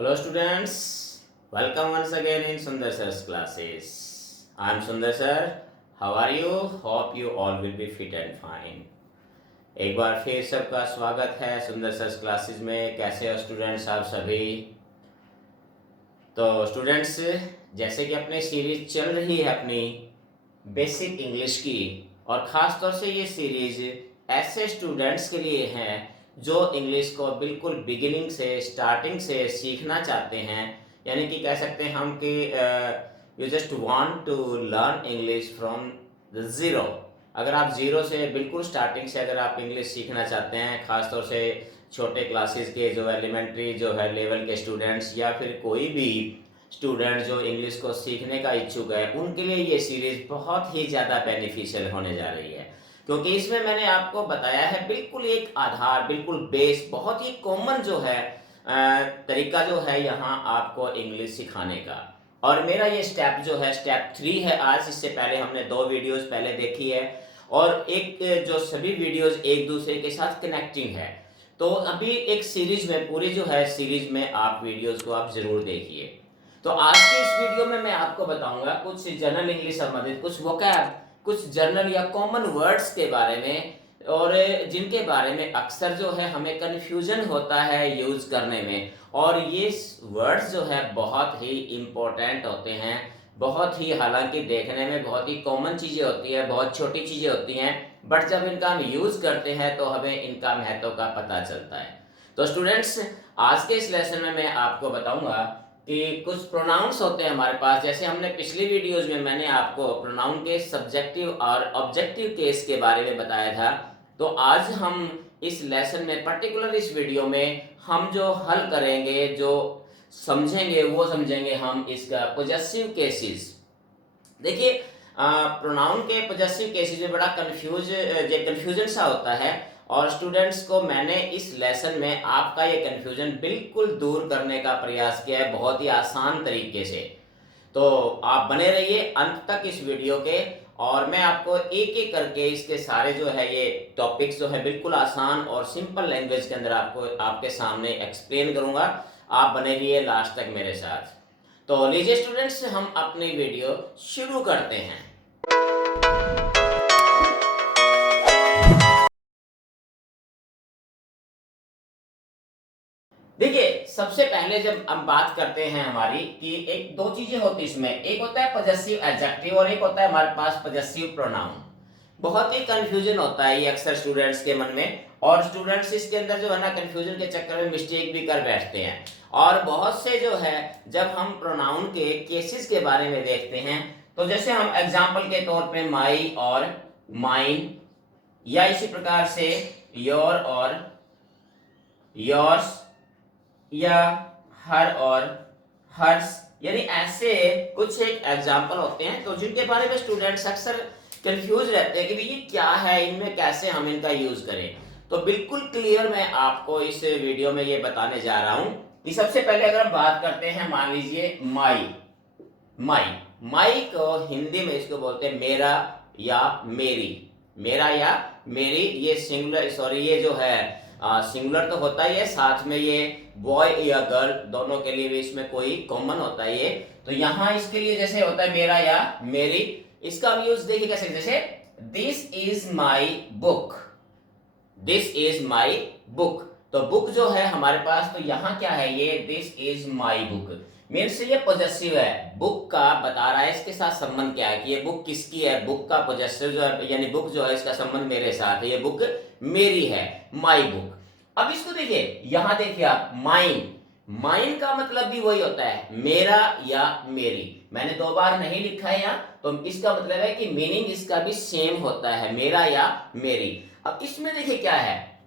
Hello students, welcome once again in Sundar sir's classes. I am Sundar sir. How are you? Hope you all will be fit and fine. एक बार फिर सबका स्वागत है सुंदर sir classes में। कैसे हो स्टूडेंट्स आप सभी? तो स्टूडेंट्स, जैसे कि अपनी सीरीज चल रही है अपनी बेसिक इंग्लिश की, और ख़ास तौर से ये सीरीज ऐसे स्टूडेंट्स के लिए है जो इंग्लिश को बिल्कुल बिगिनिंग से स्टार्टिंग से सीखना चाहते हैं। यानी कि कह सकते हैं हम कि you just want to learn English from the zero. अगर आप ज़ीरो से बिल्कुल स्टार्टिंग से अगर आप इंग्लिश सीखना चाहते हैं, ख़ास तौर से छोटे क्लासेस के जो एलिमेंट्री जो है लेवल के स्टूडेंट्स, या फिर कोई भी स्टूडेंट जो इंग्लिश को सीखने का इच्छुक है, उनके लिए ये सीरीज़ बहुत ही ज़्यादा बेनिफिशियल होने जा रही है। क्योंकि इसमें मैंने आपको बताया है बिल्कुल एक आधार, बिल्कुल बेस, बहुत ही कॉमन जो है तरीका जो है यहाँ आपको इंग्लिश सिखाने का। और मेरा ये स्टेप जो है स्टेप 3 है आज। इससे पहले हमने 2 वीडियोस पहले देखी है, और एक जो सभी वीडियोस एक दूसरे के साथ कनेक्टिंग है। तो अभी एक सीरीज में पूरी जो है सीरीज में आप वीडियोस को आप ज़रूर देखिए। तो आज के इस वीडियो में मैं आपको बताऊंगा कुछ जनरल इंग्लिश संबंधित कुछ वोकैब, कुछ जनरल या कॉमन वर्ड्स के बारे में, और जिनके बारे में अक्सर जो है हमें कन्फ्यूजन होता है यूज करने में। और ये वर्ड्स जो है बहुत ही इम्पोर्टेंट होते हैं, बहुत ही, हालांकि देखने में बहुत ही कॉमन चीज़ें होती है, बहुत छोटी चीज़ें होती हैं, बट जब इनका हम यूज़ करते हैं तो हमें इनका महत्व का पता चलता है। तो स्टूडेंट्स, आज के इस लेसन में मैं आपको बताऊंगा कि कुछ प्रोनाउंस होते हैं हमारे पास। जैसे हमने पिछली वीडियोज में मैंने आपको प्रोनाउन के सब्जेक्टिव और ऑब्जेक्टिव केस के बारे में बताया था। तो आज हम इस लेसन में, पर्टिकुलर इस वीडियो में, हम जो हल करेंगे, जो समझेंगे, वो समझेंगे हम इसका पोजेसिव केसेस। देखिए, प्रोनाउन के पोजेसिव केसेस में बड़ा कन्फ्यूजन सा होता है, और स्टूडेंट्स को मैंने इस लेसन में आपका ये कन्फ्यूजन बिल्कुल दूर करने का प्रयास किया है, बहुत ही आसान तरीके से। तो आप बने रहिए अंत तक इस वीडियो के, और मैं आपको एक एक करके इसके सारे जो है ये टॉपिक्स जो है बिल्कुल आसान और सिंपल लैंग्वेज के अंदर आपको आपके सामने एक्सप्लेन करूंगा। आप बने रहिए लास्ट तक मेरे साथ। तो लीजिए स्टूडेंट्स, हम अपनी वीडियो शुरू करते हैं। देखिए, सबसे पहले जब हम बात करते हैं हमारी कि एक दो चीजें होती इसमें, एक होता है पॉजेसिव एडजेक्टिव और एक होता है हमारे पास पॉजेसिव प्रोनाउन। बहुत ही कंफ्यूजन होता है ये अक्सर स्टूडेंट्स के मन में, और स्टूडेंट्स इसके अंदर जो है ना कंफ्यूजन के चक्कर में मिस्टेक भी कर बैठते हैं। और बहुत से जो है जब हम प्रोनाउन के केसेस के बारे में देखते हैं, तो जैसे हम एग्जाम्पल के तौर पे माई और माइन, या इसी प्रकार से योर और योर्स, या हर और हर्स, यानी ऐसे कुछ एक एग्जाम्पल होते हैं तो जिनके बारे में स्टूडेंट्स अक्सर कंफ्यूज रहते हैं कि ये क्या है, इनमें कैसे हम इनका यूज करें। तो बिल्कुल क्लियर मैं आपको इस वीडियो में ये बताने जा रहा हूं कि सबसे पहले अगर हम बात करते हैं, मान लीजिए माई। माई माई को हिंदी में इसको बोलते हैं मेरा या मेरी। मेरा या मेरी, ये सिंगुलर, सॉरी, ये जो है सिंगुलर तो होता ही है, साथ में ये बॉय या गर्ल दोनों के लिए भी इसमें कोई कॉमन होता है ये। तो यहाँ इसके लिए जैसे होता है मेरा या मेरी, इसका भी यूज देखिए कैसे, जैसे this is my book. This is my book, तो बुक जो है हमारे पास, तो यहाँ क्या है, ये this is my book means ये पॉजेसिव है, बुक का बता रहा है, इसके साथ संबंध क्या है कि ये बुक किसकी है। बुक का पॉजेसिव जो है, यानी बुक जो है इसका संबंध मेरे साथ है, ये बुक मेरी है, माई बुक। अब इसको देखिए, यहां देखिए आप, माइन। माइन का मतलब भी वही होता है, मेरा या मेरी। मैंने 2 बार नहीं लिखा है यहाँ, तो इसका मतलब है कि मीनिंग इसका भी सेम होता है, मेरा या मेरी। अब इसमें देखिए क्या है,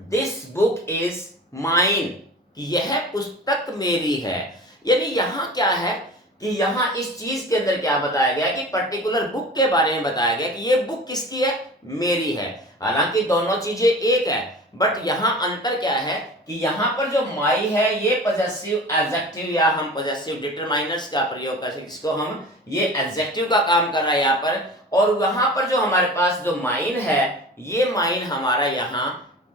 दिस बुक इज माइन, यह पुस्तक मेरी है। यानी यहां क्या है कि यहां इस चीज के अंदर क्या बताया गया कि पर्टिकुलर बुक के बारे में बताया गया कि ये बुक किसकी है, मेरी है। हालांकि दोनों चीजें एक है, बट यहां अंतर क्या है कि यहां पर जो माई है ये पॉजेसिव एडजेक्टिव, या हम पॉजेसिव डिटरमाइनर्स का प्रयोग कर सकते, जिसको हम ये एडजेक्टिव का काम कर रहा है यहां पर। और वहां पर जो हमारे पास जो माइन है, ये माइन हमारा यहाँ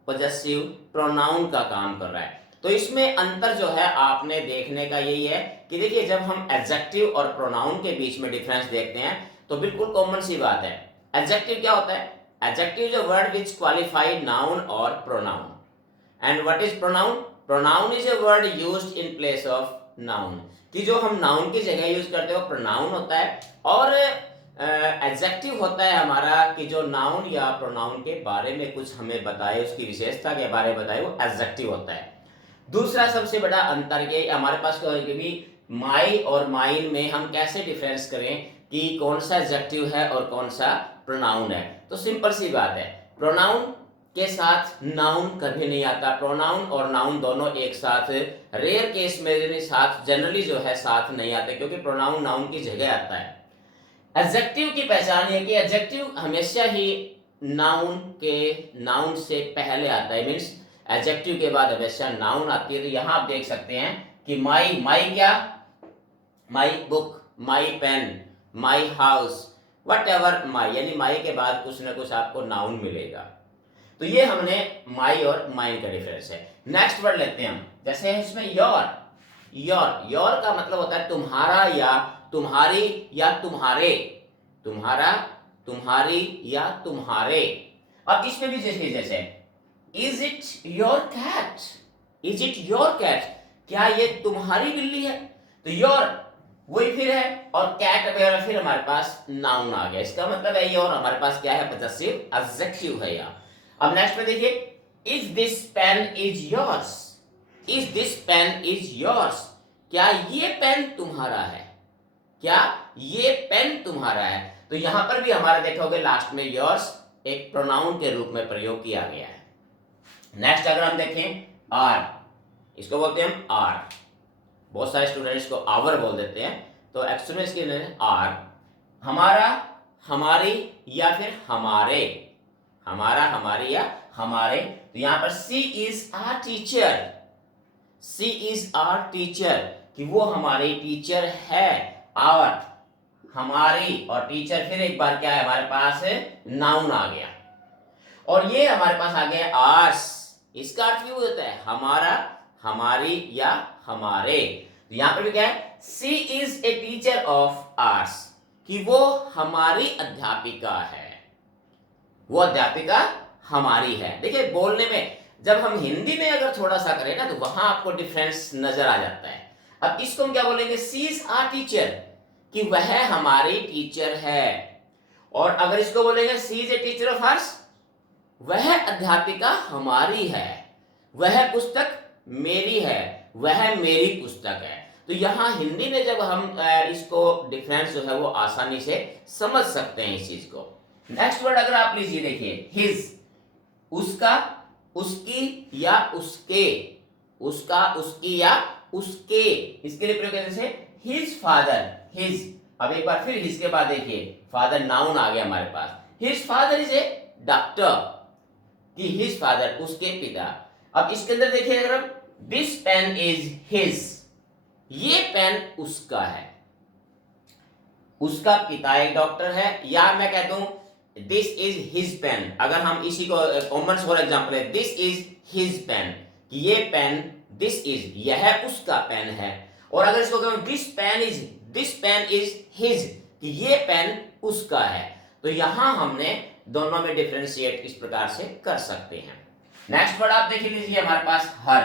पॉजेसिव प्रोनाउन का काम कर रहा है। तो इसमें अंतर जो है आपने देखने का यही है कि देखिए जब हम एडजेक्टिव और प्रोनाउन के बीच में डिफरेंस देखते हैं तो बिल्कुल कॉमन सी बात है। एडजेक्टिव क्या होता है? Adjective is a word which qualify noun और pronoun. And what is pronoun? Pronoun is a word used in place of noun, कि जो हम नाउन की जगह यूज करते हो प्रोनाउन होता है, और एडजेक्टिव होता है हमारा कि जो नाउन या प्रोनाउन के बारे में कुछ हमें बताए, उसकी विशेषता के बारे में बताए, वो एडजेक्टिव होता है। दूसरा सबसे बड़ा अंतर ये हमारे पास भी माई और माइन में हम कैसे डिफरेंस करें कि कौन सा एडजेक्टिव है और कौन सा प्रोनाउन है। तो सिंपल सी बात है, प्रोनाउन के साथ नाउन कभी नहीं आता। प्रोनाउन और नाउन दोनों एक साथ, रेयर केस में साथ, जनरली जो है साथ नहीं आते, क्योंकि प्रोनाउन नाउन की जगह आता है। एडजेक्टिव की पहचान है कि एडजेक्टिव हमेशा ही नाउन से पहले आता है, मींस एडजेक्टिव के बाद हमेशा नाउन आती है। तो यहां आप देख सकते हैं कि माई क्या, my book, my pen, my house, whatever my, यानी माई के बाद कुछ ना कुछ आपको नाउन मिलेगा। तो ये हमने माई और माइन का डिफरेंस है। नेक्स्ट वर्ड लेते हैं हम, जैसे है इसमें योर का मतलब होता है तुम्हारा या तुम्हारी या तुम्हारे, तुम्हारा, तुम्हारी या तुम्हारे। अब इसमें भी जैसे is it your cat, is it your cat, क्या ये तुम्हारी बिल्ली है? तो योर वही फिर है, और कैट वगैरह फिर हमारे पास नाउन आ गया। इसका मतलब है योर हमारे पास क्या है? पॉसेसिव एडजेक्टिव है यहाँ। अब नेक्स्ट में देखिए, is this pen is yours, is this pen is yours, क्या ये पेन तुम्हारा है? क्या ये पेन तुम्हारा है? तो यहां पर भी हमारा देखोगे लास्ट में योर्स एक प्रोनाउन के रूप में प्रयोग किया गया है। नेक्स्ट अगर हम देखें आर, इसको बोलते हैं हम आर, बहुत सारे स्टूडेंट्स को आवर बोल देते हैं, तो एक्चुअली इसके लिए आर, हमारा, हमारी या फिर हमारे, हमारा, हमारी या हमारे। तो यहां पर she is our teacher, she is our teacher, कि वो हमारी टीचर है। आवर, हमारी और टीचर, फिर एक बार क्या है हमारे पास नाउन आ गया, और ये हमारे पास आ गया आर्स। इसका अर्थ भी होता है हमारा, हमारी या हमारे। तो यहां पर भी क्या है, she is a teacher of ours, कि वो हमारी अध्यापिका है, वो अध्यापिका हमारी है। देखिए बोलने में जब हम हिंदी में अगर थोड़ा सा करें ना, तो वहां आपको डिफरेंस नजर आ जाता है। अब इसको हम क्या बोलेंगे, सी इज आवर टीचर, कि वह हमारी टीचर है। और अगर इसको बोलेंगे she is a teacher of hers, वह अध्यापिका हमारी है, वह पुस्तक मेरी है, वह मेरी पुस्तक है। तो यहां हिंदी में जब हम इसको डिफरेंस जो है वो आसानी से समझ सकते हैं इस चीज को। नेक्स्ट वर्ड अगर आप लीजिए, देखिए हिज, उसका, उसकी या उसके, उसका, उसकी या उसके, इसके लिए प्रयोग जैसे हिज फादर, हिज। अब एक बार फिर हिज के बाद देखिए फादर नाउन आ गया हमारे पास, his father is a doctor, कि हिज फादर उसके पिता। अब इसके अंदर देखिए अगर हम, दिस पेन इज हिज, ये पेन उसका है, उसका पिता एक डॉक्टर है, या मैं कहता हूं दिस इज हिज पेन। अगर हम इसी को कॉमन फॉर एग्जांपल है, दिस इज हिज पेन, कि ये पेन, दिस इज यह उसका पेन है। और अगर इसको कहूं दिस पेन इज हिज, कि ये पेन उसका है। तो यहां हमने दोनों में डिफरेंशिएट इस प्रकार से कर सकते हैं। नेक्स्ट वर्ड आप देख लीजिए हमारे पास हर।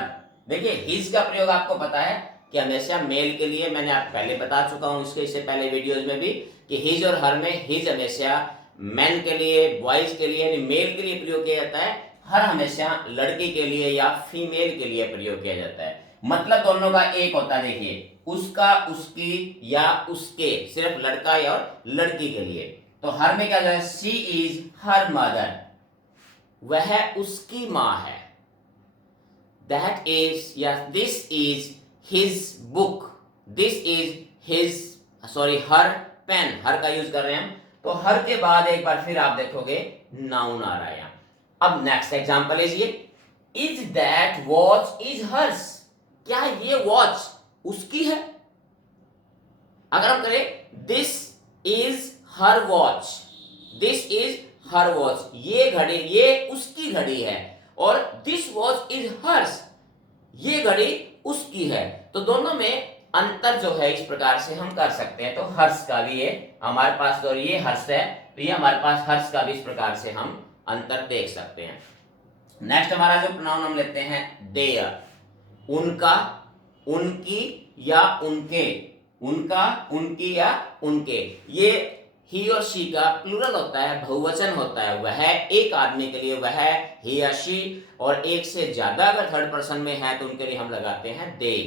देखिए हिज का प्रयोग आपको पता है कि हमेशा मेल के लिए, मैंने आप पहले बता चुका हूं इससे पहले वीडियोस में भी, कि हिज और हर में हिज हमेशा मैन के लिए, बॉयज के लिए यानी मेल के लिए प्रयोग किया जाता है, हर हमेशा लड़की के लिए या फीमेल के लिए प्रयोग किया जाता है। मतलब दोनों का एक होता है, देखिए उसका, उसकी या उसके, सिर्फ लड़का या और लड़की के लिए। तो हर में क्या है, शी इज हर मदर, वह उसकी मां है। दैट इज या this is his book, this is his, sorry her pen, her का यूज कर रहे हैं हम। तो हर के बाद एक बार फिर आप देखोगे नाउन आ रहा है यहां। अब नेक्स्ट एग्जांपल लीजिए, is that watch is hers, क्या ये वॉच उसकी है? अगर हम करें this is her watch, this is her watch, ये घड़ी ये उसकी घड़ी है, और दिस वॉच इज हर्स, ये घड़ी उसकी है। तो दोनों में अंतर जो है इस प्रकार से हम कर सकते हैं। तो हर्ष का भी ये हमारे पास, तो ये हर्ष है तो ये हमारे पास हर्ष का भी इस प्रकार से हम अंतर देख सकते हैं। नेक्स्ट हमारा जो प्रोनाउन हम लेते हैं देयर, उनका, उनकी या उनके, उनका, उनकी या उनके, ये ही और शी का प्लूरल होता है, बहुवचन होता है। वह एक आदमी के लिए वह, ही या शी, और एक से ज्यादा अगर थर्ड पर्सन में है तो उनके लिए हम लगाते हैं दे।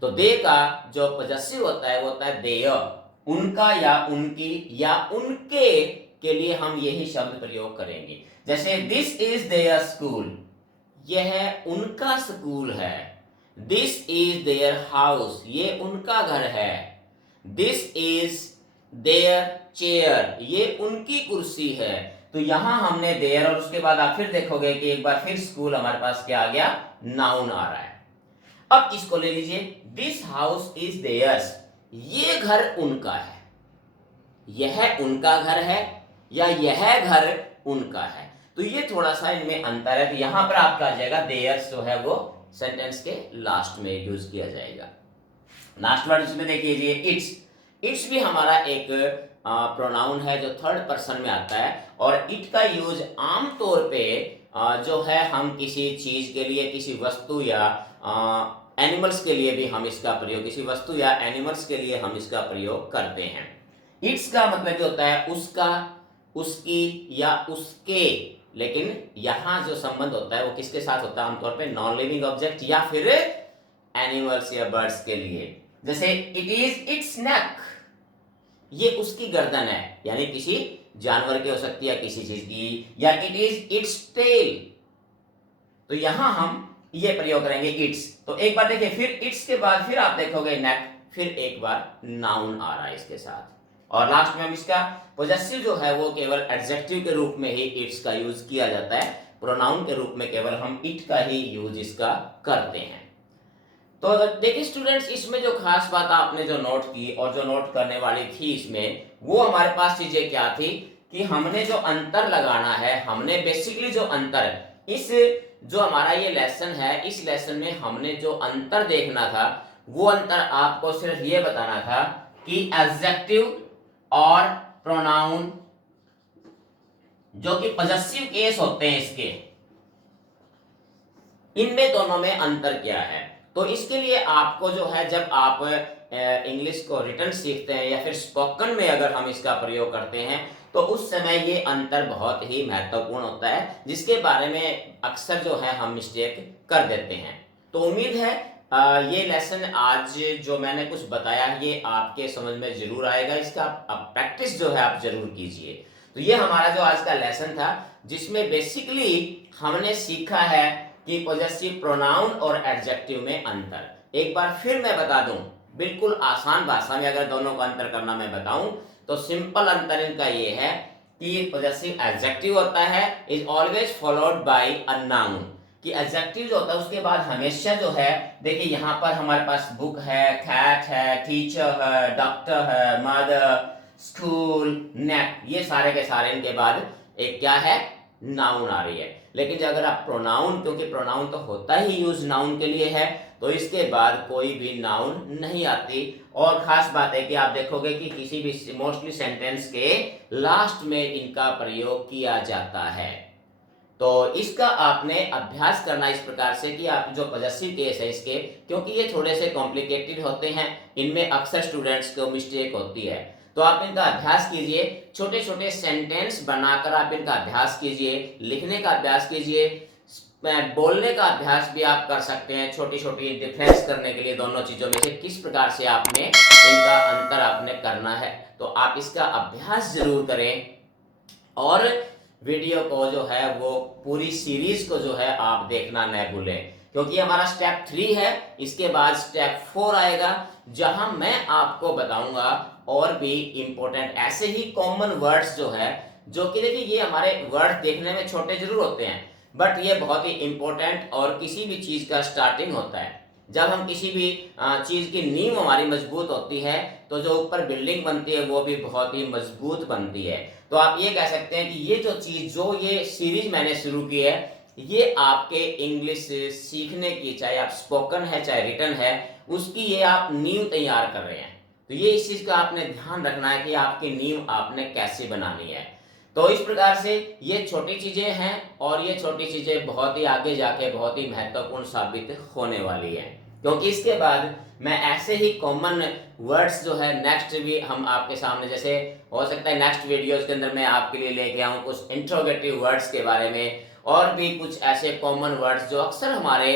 तो दे का जो पॉजेसिव होता है वो होता है देयर, उनका या उनकी या उनके के लिए हम यही शब्द प्रयोग करेंगे। जैसे दिस इज देयर स्कूल, यह उनका स्कूल है। दिस इज देयर हाउस, ये उनका घर है। दिस इज देयर चेयर, ये उनकी कुर्सी है। तो यहां हमने देयर और उसके बाद आप फिर देखोगे कि एक बार फिर स्कूल हमारे पास क्या आ गया, नाउन आ रहा है। अब इसको ले लीजिए, दिस हाउस इज देयर्स, ये घर उनका है। यह उनका घर है या यह घर उनका है। तो ये थोड़ा सा इनमें अंतर है। तो यहां पर आपका आ जाएगा देयर्स जो है वो सेंटेंस के लास्ट में यूज किया जाएगा। लास्ट वर्ड इसमें देखिए इट्स, इट्स भी हमारा एक प्रोनाउन है जो थर्ड पर्सन में आता है। और इट का यूज आम तौर पे जो है हम किसी चीज के लिए, किसी वस्तु या एनिमल्स के लिए भी हम इसका प्रयोग, किसी वस्तु या एनिमल्स के लिए हम इसका प्रयोग करते हैं। इट्स का मतलब जो होता है उसका, उसकी या उसके, लेकिन यहां जो संबंध होता है वो किसके साथ होता है, आमतौर पे नॉन लिविंग ऑब्जेक्ट या फिर एनिमल्स या बर्ड्स के लिए। जैसे इट इज इट्स नेक, ये उसकी गर्दन है, यानी किसी जानवर की हो सकती है, किसी चीज की। या इट इज इट्स टेल, तो यहां हम ये प्रयोग करेंगे इट्स। तो एक बार देखिए, फिर इट्स के बाद फिर आप देखोगे नेक, फिर एक बार नाउन आ रहा है इसके साथ। और लास्ट में हम इसका पोजेसिव जो है वो केवल एडजेक्टिव के रूप में ही इट्स का यूज किया जाता है, प्रोनाउन के रूप में केवल हम इट का ही यूज इसका करते हैं। तो देखिए स्टूडेंट्स, इसमें जो खास बात आपने जो नोट की और जो नोट करने वाली थी इसमें, वो हमारे पास चीजें क्या थी कि हमने जो अंतर लगाना है, हमने बेसिकली जो अंतर, इस जो हमारा ये लेसन है, इस लेसन में हमने जो अंतर देखना था, वो अंतर आपको सिर्फ ये बताना था कि एडजेक्टिव और प्रोनाउन जो कि पॉजेसिव केस होते हैं इसके, इनमें दोनों में अंतर क्या है। तो इसके लिए आपको जो है, जब आप इंग्लिश को रिटन सीखते हैं या फिर स्पोकन में अगर हम इसका प्रयोग करते हैं, तो उस समय ये अंतर बहुत ही महत्वपूर्ण होता है, जिसके बारे में अक्सर जो है हम मिस्टेक कर देते हैं। तो उम्मीद है ये लेसन आज जो मैंने कुछ बताया ये आपके समझ में जरूर आएगा। इसका आप प्रैक्टिस जो है आप जरूर कीजिए। तो ये हमारा जो आज का लेसन था, जिसमें बेसिकली हमने सीखा है कि पॉजेसिव प्रोनाउन और एडजेक्टिव में अंतर। एक बार फिर मैं बता दूं, बिल्कुल आसान भाषा में अगर दोनों का अंतर करना मैं बताऊं, तो सिंपल अंतर इनका ये है कि पॉजेसिव एडजेक्टिव होता है is always followed by a noun, कि एडजेक्टिव जो होता है उसके बाद हमेशा जो है, देखिए यहाँ पर हमारे पास बुक है, कैट है, टीचर है, डॉक्टर है, मदर, स्कूल, नेक, ये सारे के सारे इनके बाद एक क्या है, नाउन आ रही है। लेकिन जब अगर आप प्रोनाउन, क्योंकि प्रोनाउन तो होता ही यूज नाउन के लिए है, तो इसके बाद कोई भी नाउन नहीं आती। और खास बात है कि आप देखोगे कि किसी भी मोस्टली सेंटेंस के लास्ट में इनका प्रयोग किया जाता है। तो इसका आपने अभ्यास करना इस प्रकार से कि आप जो पॉजेसिव केस है इसके, क्योंकि ये थोड़े से कॉम्प्लिकेटेड होते हैं, इनमें अक्सर स्टूडेंट्स को मिस्टेक होती है। तो आप इनका अभ्यास कीजिए, छोटे छोटे सेंटेंस बनाकर आप इनका अभ्यास कीजिए, लिखने का अभ्यास कीजिए, बोलने का अभ्यास भी आप कर सकते हैं, छोटी छोटी डिफरेंस करने के लिए दोनों चीजों में से किस प्रकार से आपने इनका अंतर आपने करना है। तो आप इसका अभ्यास जरूर करें और वीडियो को जो है वो पूरी सीरीज को जो है आप देखना न भूलें, क्योंकि हमारा स्टेप 3 है, इसके बाद स्टेप 4 आएगा, जहां मैं आपको बताऊंगा और भी इंपॉर्टेंट ऐसे ही कॉमन वर्ड्स जो है, जो कि देखिए ये हमारे वर्ड देखने में छोटे जरूर होते हैं, बट ये बहुत ही इंपॉर्टेंट और किसी भी चीज का स्टार्टिंग होता है। जब हम किसी भी चीज की नींव हमारी मजबूत होती है, तो जो ऊपर बिल्डिंग बनती है वो भी बहुत ही मजबूत बनती है। तो आप ये कह सकते हैं कि ये जो चीज, जो ये सीरीज मैंने शुरू की है, ये आपके इंग्लिश सीखने की, चाहे आप स्पोकन है चाहे रिटन है, उसकी ये आप नींव तैयार कर रहे हैं। तो ये इस चीज का आपने ध्यान रखना है कि आपकी नींव आपने कैसे बनानी है। तो इस प्रकार से ये छोटी चीजें हैं और ये छोटी चीजें बहुत ही आगे जाके बहुत ही महत्वपूर्ण साबित होने वाली है, क्योंकि इसके बाद मैं ऐसे ही कॉमन वर्ड्स जो है नेक्स्ट भी हम आपके सामने, जैसे हो सकता है नेक्स्ट वीडियोस के अंदर मैं आपके लिए लेके आऊं कुछ इंट्रोगेटिव वर्ड्स के बारे में, और भी कुछ ऐसे कॉमन वर्ड्स जो अक्सर हमारे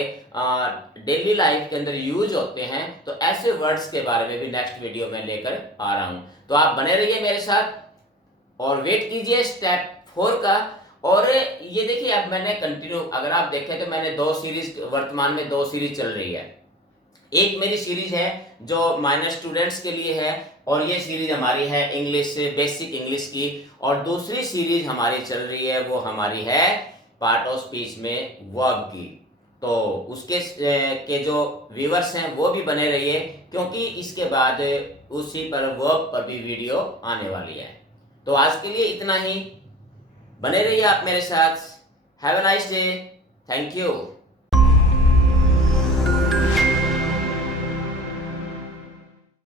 डेली लाइफ के अंदर यूज होते हैं। तो ऐसे वर्ड्स के बारे में भी नेक्स्ट वीडियो में लेकर आ रहा हूं। तो आप बने रहिए मेरे साथ और वेट कीजिए स्टेप 4 का। और ये देखिए, अब मैंने कंटिन्यू, अगर आप देखें तो मैंने 2 सीरीज, वर्तमान में 2 सीरीज चल रही है। एक मेरी सीरीज है जो माइनर स्टूडेंट्स के लिए है, और ये सीरीज हमारी है इंग्लिश, बेसिक इंग्लिश की। और दूसरी सीरीज हमारी चल रही है, वो हमारी है पार्ट ऑफ स्पीच में वर्ब की। तो उसके के जो व्यूअर्स हैं वो भी बने रहिए, क्योंकि इसके बाद उसी पर वर्ब पर भी वीडियो आने वाली है। तो आज के लिए इतना ही, बने रहिए आप मेरे साथ। Have a nice day, thank you.